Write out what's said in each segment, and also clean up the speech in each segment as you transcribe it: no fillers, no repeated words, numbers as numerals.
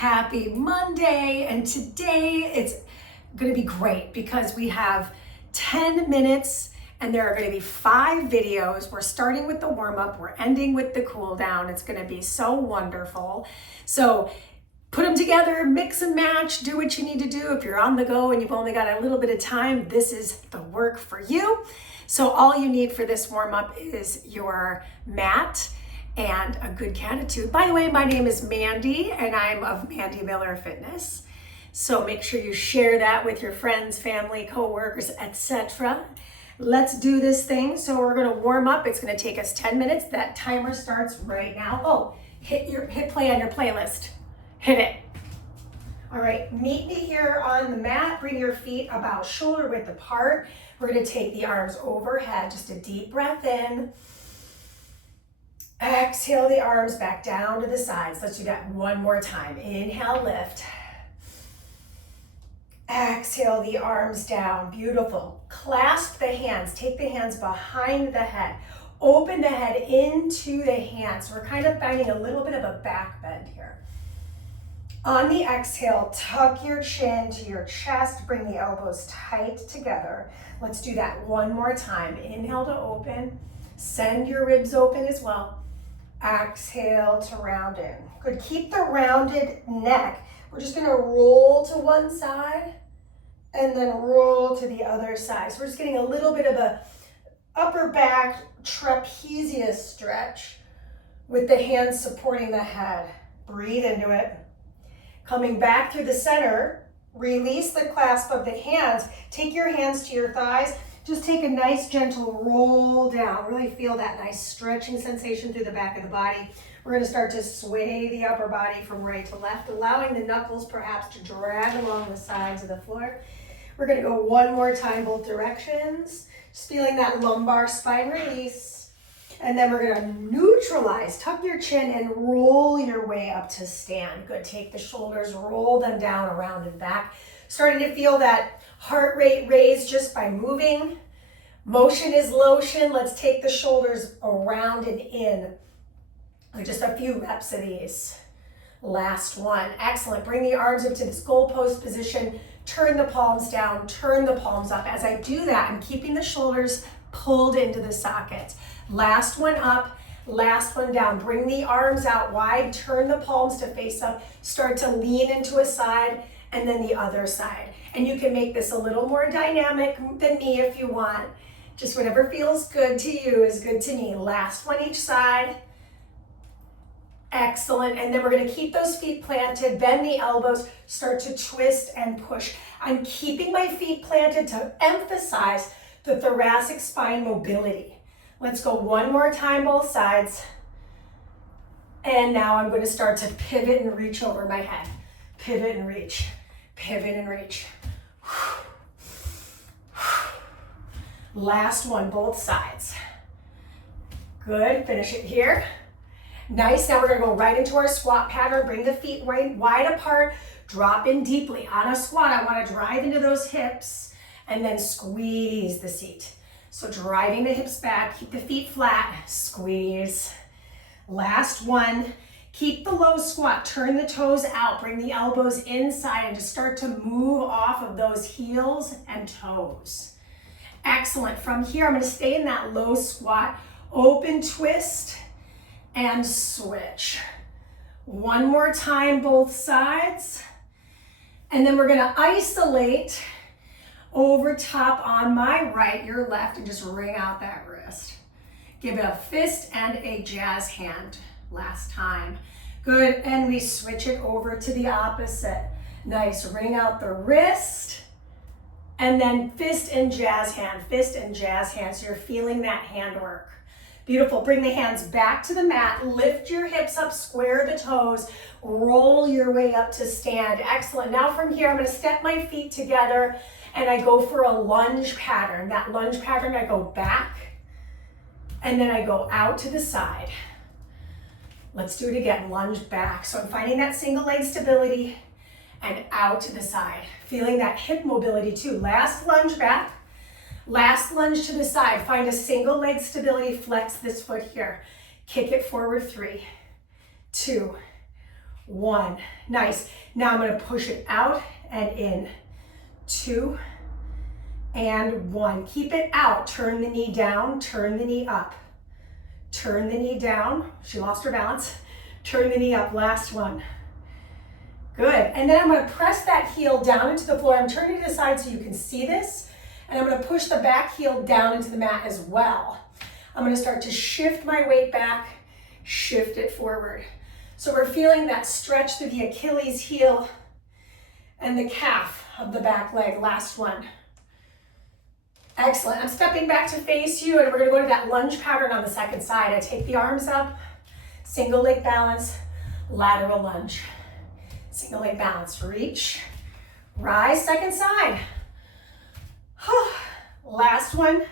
Happy Monday, and today it's going to be great because we have 10 minutes and there are going to be 5 videos. We're starting with the warm-up, we're ending with the cool down. It's going to be so wonderful. So put them together, mix and match, do what you need to do. If you're on the go and you've only got a little bit of time, this is the work for you. So all you need for this warm-up is your mat and a good catitude. By the way, my name is Mandy and I'm of Mandy Miller Fitness. So make sure you share that with your friends, family, coworkers, etc. Let's do this thing. So we're gonna warm up. It's gonna take us 10 minutes. That timer starts right now. Oh, hit play on your playlist. Hit it. All right, meet me here on the mat. Bring your feet about shoulder width apart. We're gonna take the arms overhead. Just a deep breath in. Exhale the arms back down to the sides. Let's do that one more time. Inhale, lift. Exhale the arms down. Beautiful. Clasp the hands. Take the hands behind the head. Open the head into the hands. We're kind of finding a little bit of a back bend here. On the exhale, tuck your chin to your chest. Bring the elbows tight together. Let's do that one more time. Inhale to open. Send your ribs open as well. Exhale to round in. Good. Keep the rounded neck. We're just going to roll to one side and then roll to the other side. So we're just getting a little bit of a upper back trapezius stretch with the hands supporting the head. Breathe into it. Coming back through the center, release the clasp of the hands. Take your hands to your thighs. Just take a nice gentle roll down. Really feel that nice stretching sensation through the back of the body. We're going to start to sway the upper body from right to left, allowing the knuckles perhaps to drag along the sides of the floor. We're going to go one more time, both directions. Just feeling that lumbar spine release. And then we're going to neutralize. Tuck your chin and roll your way up to stand. Good. Take the shoulders, roll them down, around and back. Starting to feel that heart rate raise just by moving. Motion is lotion. Let's take the shoulders around and in. Just a few reps of these. Last one. Excellent. Bring the arms up to this goalpost position. Turn the palms down. Turn the palms up. As I do that, I'm keeping the shoulders pulled into the sockets. Last one up. Last one down. Bring the arms out wide. Turn the palms to face up. Start to lean into a side and then the other side. And you can make this a little more dynamic than me if you want. Just whatever feels good to you is good to me. Last one each side. Excellent. And then we're going to keep those feet planted, bend the elbows, start to twist and push. I'm keeping my feet planted to emphasize the thoracic spine mobility. Let's go one more time, both sides. And now I'm going to start to pivot and reach over my head. Pivot and reach. Pivot and reach. Last one, both sides. Good. Finish it here. Nice. Now we're going to go right into our squat pattern. Bring the feet wide apart. Drop in deeply. On a squat, I want to drive into those hips and then squeeze the seat. So driving the hips back, keep the feet flat, squeeze. Last one. Keep the low squat, turn the toes out, bring the elbows inside and just start to move off of those heels and toes. Excellent. From here, I'm going to stay in that low squat, open twist and switch. One more time, both sides. And then we're going to isolate over top on my right, your left, and just wring out that wrist. Give it a fist and a jazz hand. Last time. Good. And we switch it over to the opposite. Nice. Wring out the wrist and then fist and jazz hand, fist and jazz hand. So you're feeling that hand work. Beautiful. Bring the hands back to the mat. Lift your hips up, square the toes, roll your way up to stand. Excellent. Now from here, I'm going to step my feet together and I go for a lunge pattern. That lunge pattern, I go back and then I go out to the side. Let's do it again, lunge back. So I'm finding that single leg stability and out to the side. Feeling that hip mobility too. Last lunge back, last lunge to the side. Find a single leg stability, flex this foot here. Kick it forward, 3, 2, 1. Nice. Now I'm going to push it out and in. 2 and 1. Keep it out. Turn the knee down, turn the knee up. Turn the knee down. She lost her balance. Turn the knee up. Last one. Good. And then I'm going to press that heel down into the floor. I'm turning to the side so you can see this. And I'm going to push the back heel down into the mat as well. I'm going to start to shift my weight back, shift it forward. So we're feeling that stretch through the Achilles heel and the calf of the back leg. Last one. Excellent. I'm stepping back to face you, and we're going to go to that lunge pattern on the second side. I take the arms up, single leg balance, lateral lunge. Single leg balance, reach, rise, second side. Last one.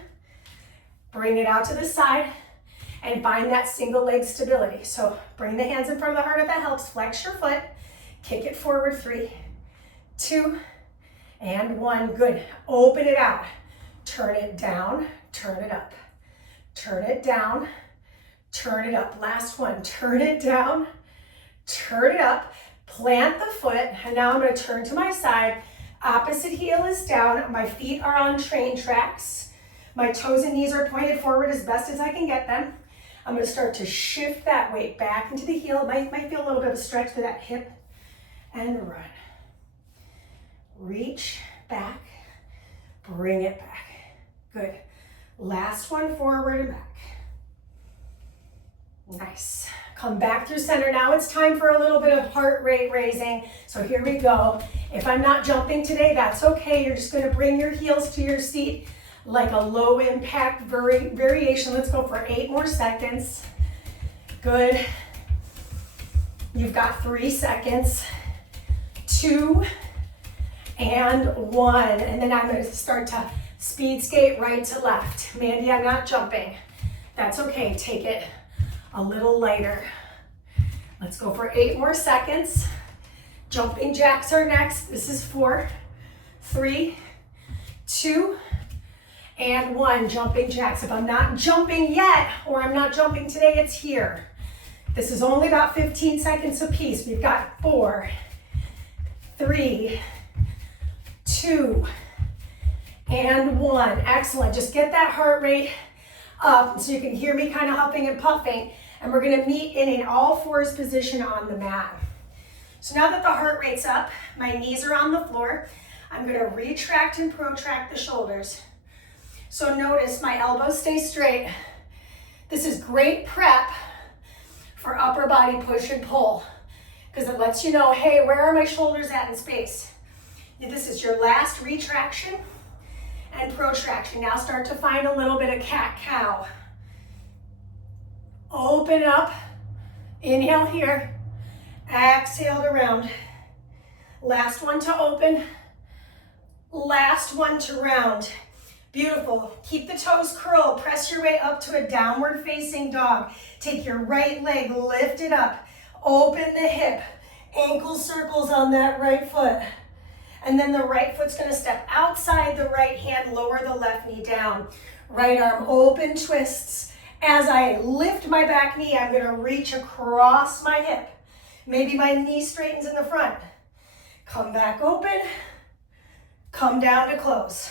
Bring it out to the side and find that single leg stability. So bring the hands in front of the heart if that helps. Flex your foot, kick it forward. 3, 2, and 1. Good. Open it out. Turn it down, turn it up. Turn it down, turn it up. Last one. Turn it down, turn it up. Plant the foot, and now I'm going to turn to my side. Opposite heel is down. My feet are on train tracks. My toes and knees are pointed forward as best as I can get them. I'm going to start to shift that weight back into the heel. It might feel a little bit of a stretch through that hip, and run. Reach back, bring it back. Good. Last one, forward and back. Nice. Come back through center. Now it's time for a little bit of heart rate raising. So here we go. If I'm not jumping today, that's okay. You're just going to bring your heels to your seat like a low impact variation. Let's go for 8 more seconds. Good. You've got 3 seconds. 2 and 1. And then I'm going to start to speed skate right to left. Mandy, I'm not jumping. That's okay. Take it a little lighter. Let's go for 8 more seconds. Jumping jacks are next. This is 4, 3, 2, and 1. Jumping jacks. If I'm not jumping yet, or I'm not jumping today, it's here. This is only about 15 seconds apiece. We've got 4, 3, 2, and 1. Excellent. Just get that heart rate up so you can hear me kind of huffing and puffing. And we're going to meet in an all fours position on the mat. So now that the heart rate's up, my knees are on the floor, I'm going to retract and protract the shoulders. So notice my elbows stay straight. This is great prep for upper body push and pull because it lets you know, hey, where are my shoulders at in space? This is your last retraction and protraction. Now start to find a little bit of cat-cow. Open up, inhale here, exhale to round. Last one to open, last one to round. Beautiful. Keep the toes curled. Press your way up to a downward facing dog. Take your right leg, lift it up. Open the hip. Ankle circles on that right foot. And then the right foot's going to step outside the right hand, lower the left knee down. Right arm open, twists. As I lift my back knee, I'm going to reach across my hip. Maybe my knee straightens in the front. Come back open. Come down to close.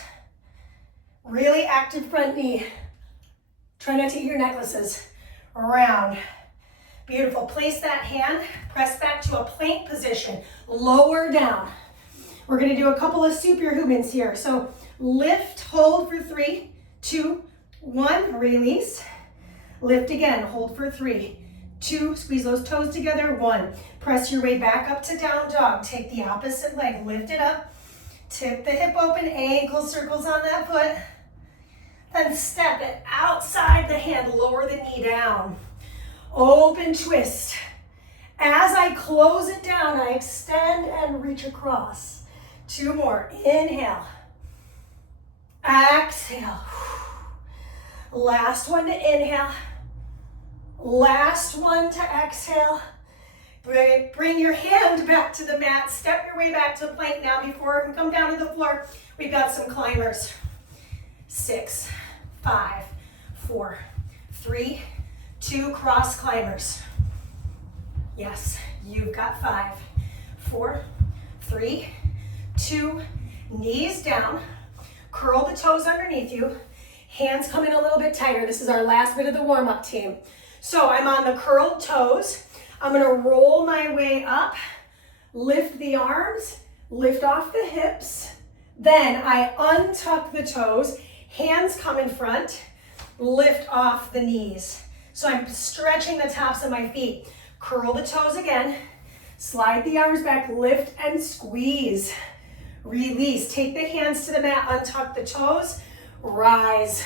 Really active front knee. Try not to eat your necklaces. Around. Beautiful. Place that hand. Press back to a plank position. Lower down. We're going to do a couple of superhumans here. So lift, hold for 3, 2, 1. Release. Lift again. Hold for 3, 2. Squeeze those toes together. 1. Press your way back up to down dog. Take the opposite leg. Lift it up. Tip the hip open. Ankle circles on that foot. Then step it outside the hand. Lower the knee down. Open twist. As I close it down, I extend and reach across. 2 more. Inhale. Exhale. Last one to inhale. Last one to exhale. Bring your hand back to the mat. Step your way back to plank now. Before you come down to the floor, we've got some climbers. 6, 5, 4, 3, 2, cross climbers. Yes, You've got 5, 4, 3, 2, knees down. Curl the toes underneath you. Hands come in a little bit tighter. This is our last bit of the warm-up, team. So I'm on the curled toes. I'm gonna roll my way up, lift the arms, lift off the hips. Then I untuck the toes, hands come in front, lift off the knees. So I'm stretching the tops of my feet. Curl the toes again, slide the arms back, lift and squeeze. Release, take the hands to the mat, untuck the toes, rise.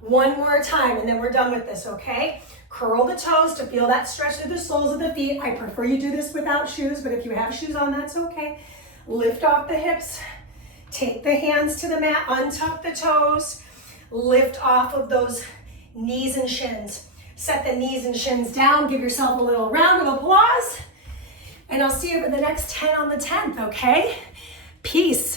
One more time and then we're done with this, okay? Curl the toes to feel that stretch through the soles of the feet. I prefer you do this without shoes, but if you have shoes on, that's okay. Lift off the hips, take the hands to the mat, untuck the toes, lift off of those knees and shins. Set the knees and shins down, give yourself a little round of applause, and I'll see you for the next 10 on the 10th, okay? Peace.